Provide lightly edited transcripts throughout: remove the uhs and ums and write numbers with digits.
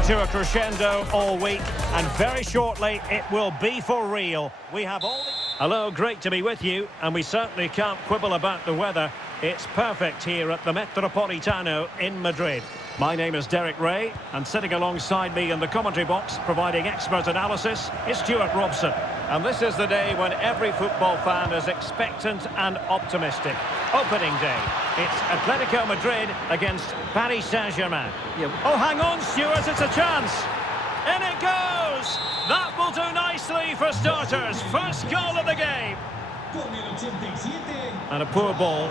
building to a crescendo all week, and very shortly it will be for real. We have all the... Hello, great to be with you, and we certainly can't quibble about the weather. It's perfect here at the Metropolitano in Madrid. My name is Derek Ray, and sitting alongside me in the commentary box, providing expert analysis, is Stuart Robson. And this is the day when every football fan is expectant and optimistic. Opening day. It's Atletico Madrid against Paris Saint-Germain. Oh, hang on, Stuart, it's a chance. In it goes! That will do nicely for starters. First goal of the game. And a poor ball.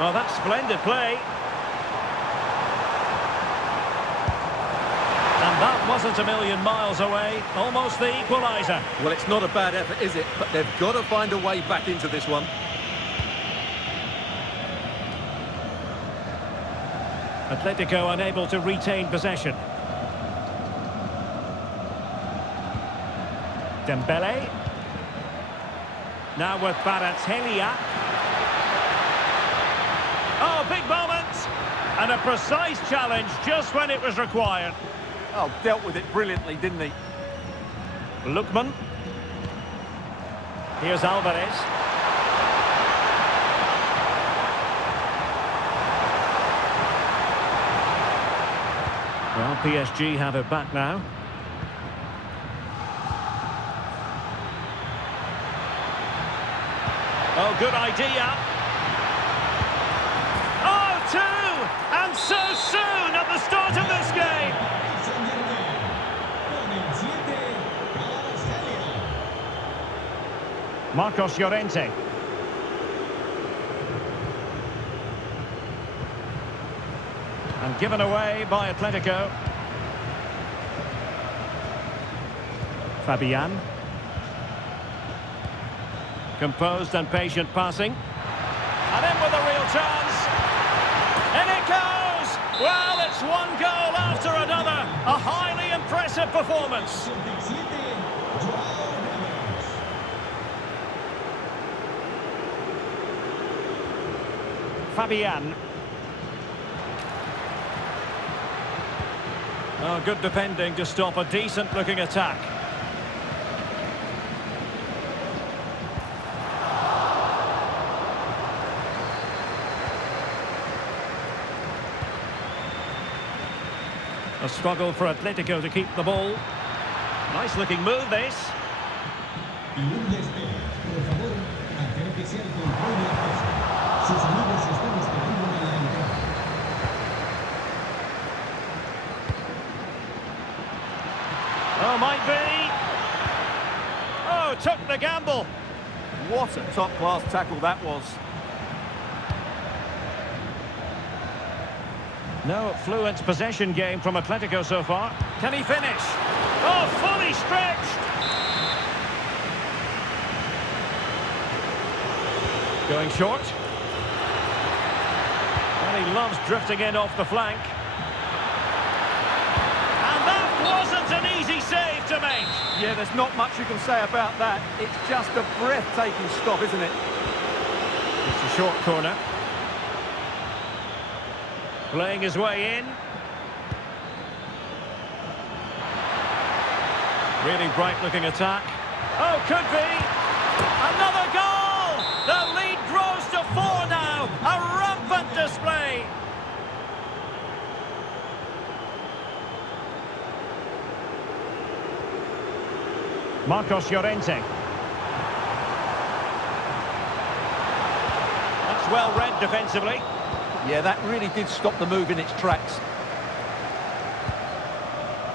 Oh, that's splendid play. And that wasn't a million miles away. Almost the equaliser. Well, it's not a bad effort, is it? But they've got to find a way back into this one. Atletico unable to retain possession. Dembele. Now with Kvaratskhelia. Oh, big moment! And a precise challenge just when it was required. Oh, dealt with it brilliantly, didn't he? Lookman. Here's Alvarez. Well, PSG have it back now. Oh, good idea. And so soon at the start of this game. Marcos Llorente. And given away by Atletico. Fabian. Composed and patient passing. And in with a real chance. In it goes! Well, it's one goal after another. A highly impressive performance. Fabian. Oh, good defending to stop a decent-looking attack. A struggle for Atletico to keep the ball. Nice looking move, this. Oh, might be. Oh, took the gamble. What a top-class tackle that was. No fluent possession game from Atletico so far. Can he finish? Oh, fully stretched! Going short. And he loves drifting in off the flank. And that wasn't an easy save to make. Yeah, there's not much you can say about that. It's just a breathtaking stop, isn't it? It's a short corner. Playing his way in. Really bright-looking attack. Oh, could be! Another goal! The lead grows to 4 now. A rampant display. Marcos Llorente. That's well read defensively. Yeah, that really did stop the move in its tracks.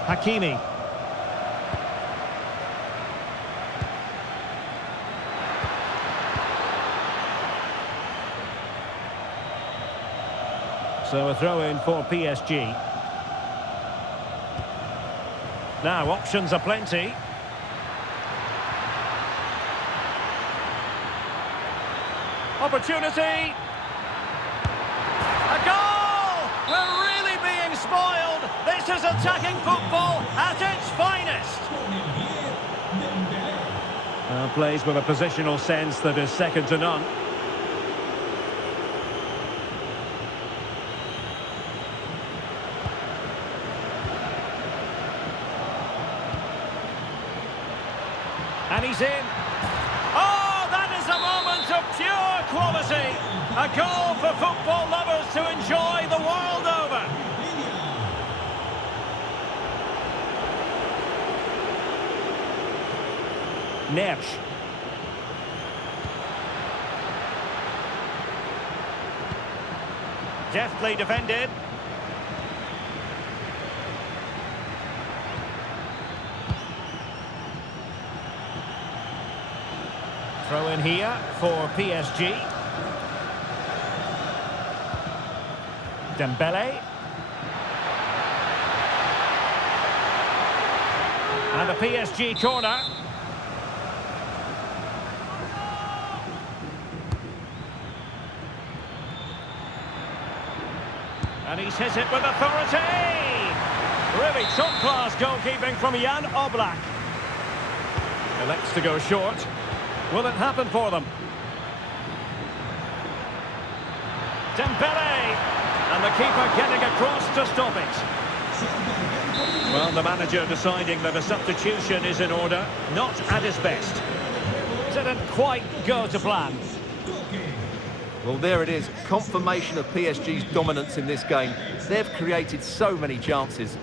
Hakimi. So a throw-in for PSG. Now, options are plenty. Opportunity! A goal! We're really being spoiled! This is attacking football at its finest! Plays with a positional sense that is second to none. And he's in. Oh, that is a moment of pure quality. A goal for football lovers to enjoy the world over. Nersch. Deftly defended. Throw in here for PSG. Dembele. And a PSG corner. And he's hit it with authority. Really top-class goalkeeping from Jan Oblak. Elects to go short. Will it happen for them? Dembele! And the keeper getting across to stop it. Well, the manager deciding that a substitution is in order, not at his best. Didn't quite go to plan. Well, there it is. Confirmation of PSG's dominance in this game. They've created so many chances.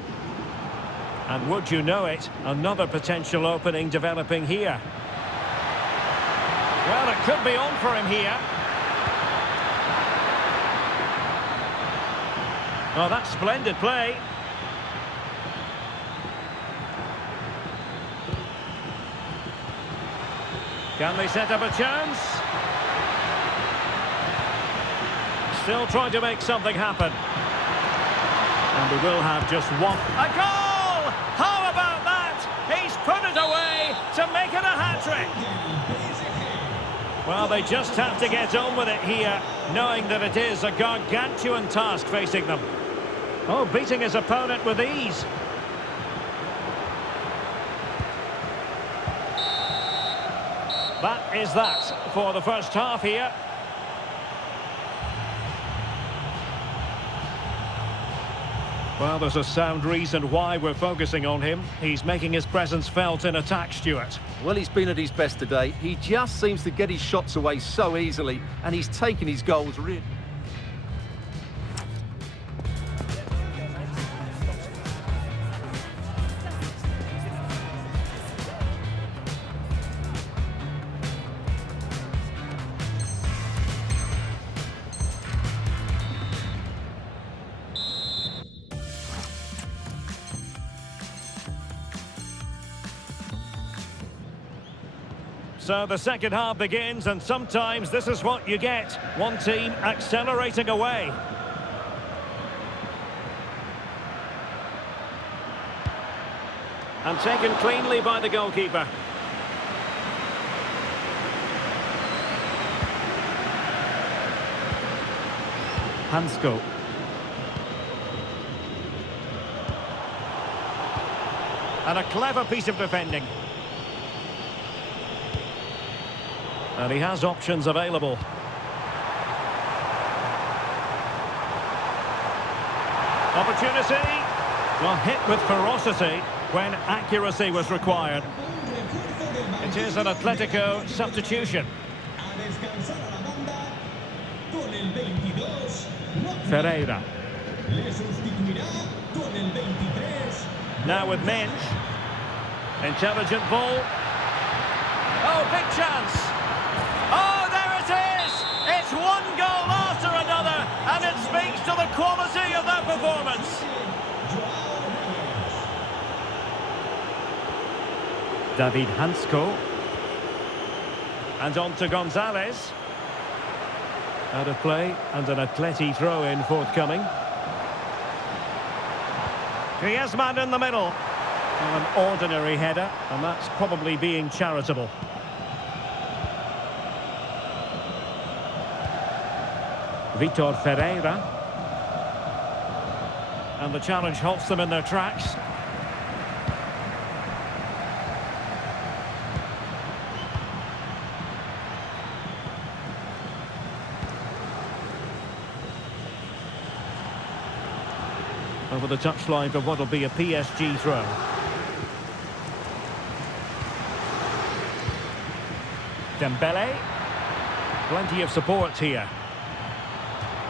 And would you know it, another potential opening developing here. Well, it could be on for him here. Oh, that's splendid play. Can they set up a chance? Still trying to make something happen. And we will have just one. A goal! How about that? He's put it away to make it a hat-trick. Well, they just have to get on with it here, knowing that it is a gargantuan task facing them. Oh, beating his opponent with ease. That is that for the first half here. Well, there's a sound reason why we're focusing on him. He's making his presence felt in attack, Stuart. Well, he's been at his best today. He just seems to get his shots away so easily, and he's taken his goals really. So the second half begins, and sometimes this is what you get. One team accelerating away. And taken cleanly by the goalkeeper. Hansko. And a clever piece of defending. And he has options available. Opportunity. Well, hit with ferocity when accuracy was required. It is an Atletico substitution. Ferreira. Now with Mensch. Intelligent ball. Oh, big chance. Oh, there it is! It's one goal after another, and it speaks to the quality of their performance. David Hansko. And on to Gonzalez. Out of play, and an Atleti throw-in forthcoming. Griezmann in the middle. An ordinary header, and that's probably being charitable. Vitor Ferreira. And the challenge halts them in their tracks. over the touchline for what will be a PSG throw. Dembele. Plenty of support here.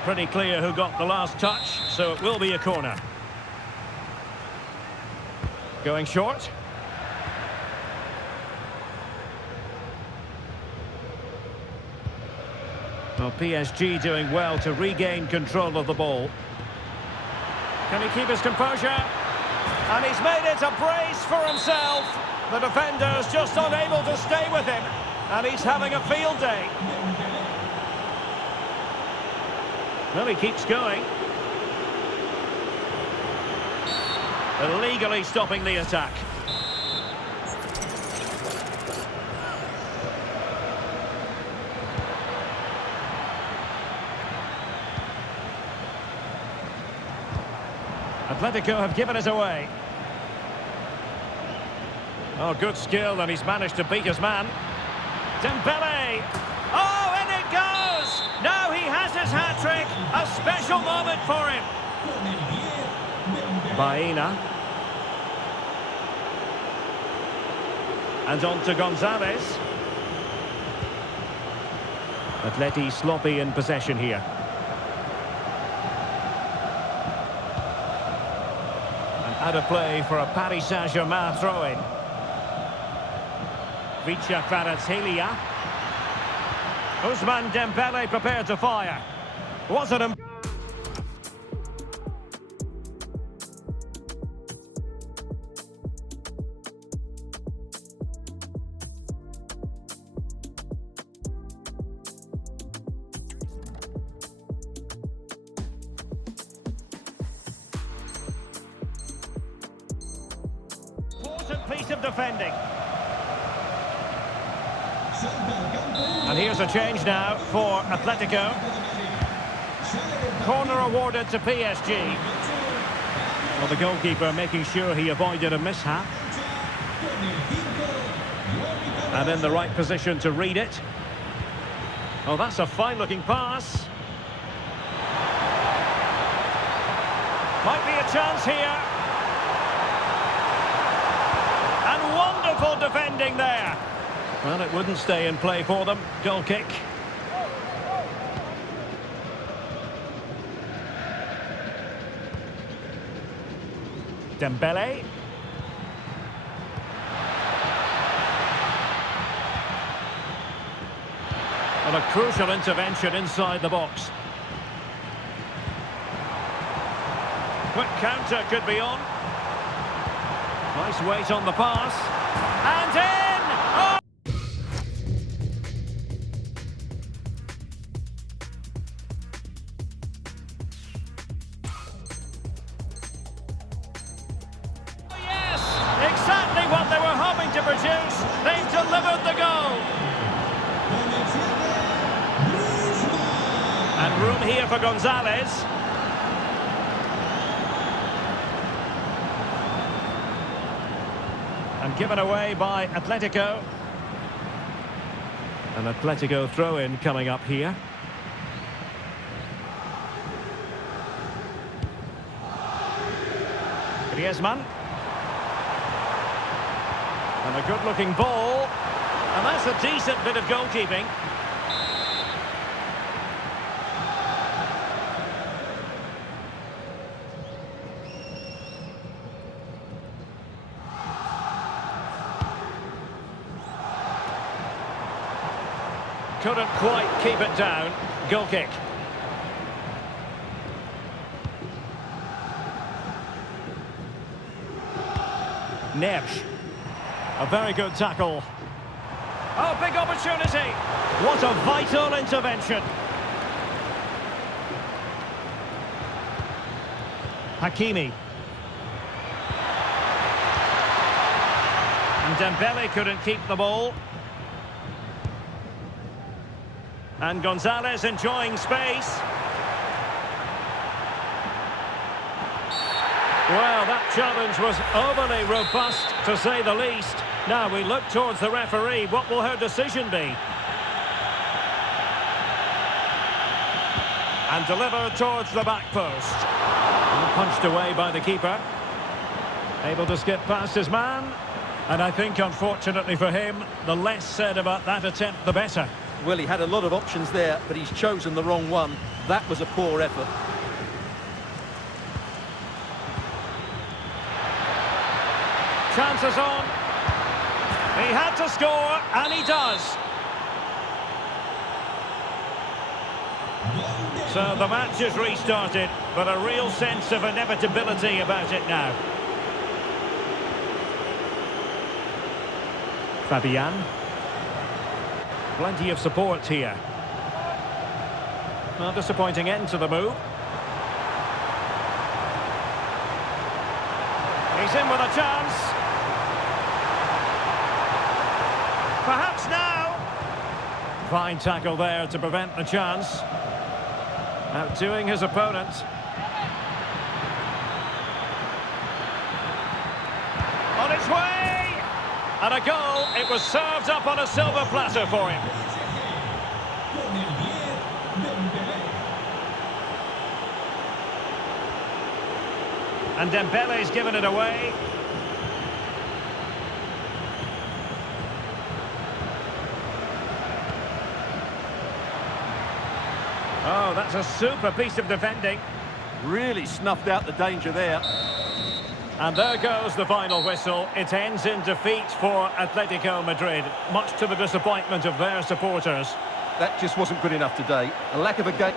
Pretty clear who got the last touch, so it will be a corner. Going short. Well, PSG doing well to regain control of the ball. Can he keep his composure? And he's made it a brace for himself. The defender's just unable to stay with him. And he's having a field day. Well, he keeps going. Illegally stopping the attack. Atletico have given it away. Oh, good skill, and he's managed to beat his man. Dembele! Oh, and it goes! Now he has his hat-trick. A special moment for him. Baena. And on to Gonzalez. Atleti sloppy in possession here. And out of play for a Paris Saint-Germain throw-in. Vicha Kvaratskhelia. Ousmane Dembele prepared to fire. Was it him? Important piece of defending. And here's a change now for Atletico. Corner awarded to PSG. Well, the goalkeeper making sure he avoided a mishap. And in the right position to read it. Oh, that's a fine-looking pass. Might be a chance here. And wonderful defending there. Well, it wouldn't stay in play for them. Goal kick. Dembele. And a crucial intervention inside the box. Quick counter could be on. Nice weight on the pass. And in! Oh! Yes! Exactly what they were hoping to produce. They've delivered the goal. And room here for Gonzalez. And given away by Atletico. An Atletico throw-in coming up here. Griezmann. And a good-looking ball. And that's a decent bit of goalkeeping. Couldn't quite keep it down. Goal kick. Neves. A very good tackle. Oh, big opportunity. What a vital intervention. Hakimi. And Dembele couldn't keep the ball. And Gonzalez enjoying space. Well, that challenge was overly robust, to say the least. Now we look towards the referee. What will her decision be? And delivered towards the back post. Punched away by the keeper. Able to skip past his man. And I think, unfortunately for him, the less said about that attempt, the better. Well, he had a lot of options there, but he's chosen the wrong one. That was a poor effort. Chances on. He had to score, and he does. So the match is restarted, but a real sense of inevitability about it now. Fabian. Plenty of support here. A disappointing end to the move. He's in with a chance. Perhaps now. Fine tackle there to prevent the chance. Outdoing his opponent. On its way! And a goal. It was served up on a silver platter for him. And Dembele's given it away. Oh, that's a super piece of defending. Really snuffed out the danger there. And there goes the final whistle. It ends in defeat for Atletico Madrid, much to the disappointment of their supporters. That just wasn't good enough today. A lack of a game.